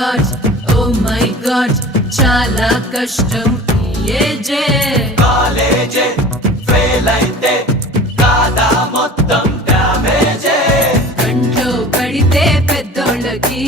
God oh my God చాలా కష్టం ఏజే కాలేజే ఫెయిల్ అయితే కాదా మొత్తం డ్యామేజే కంట్లో పడితే పెద్దోళ్ళకి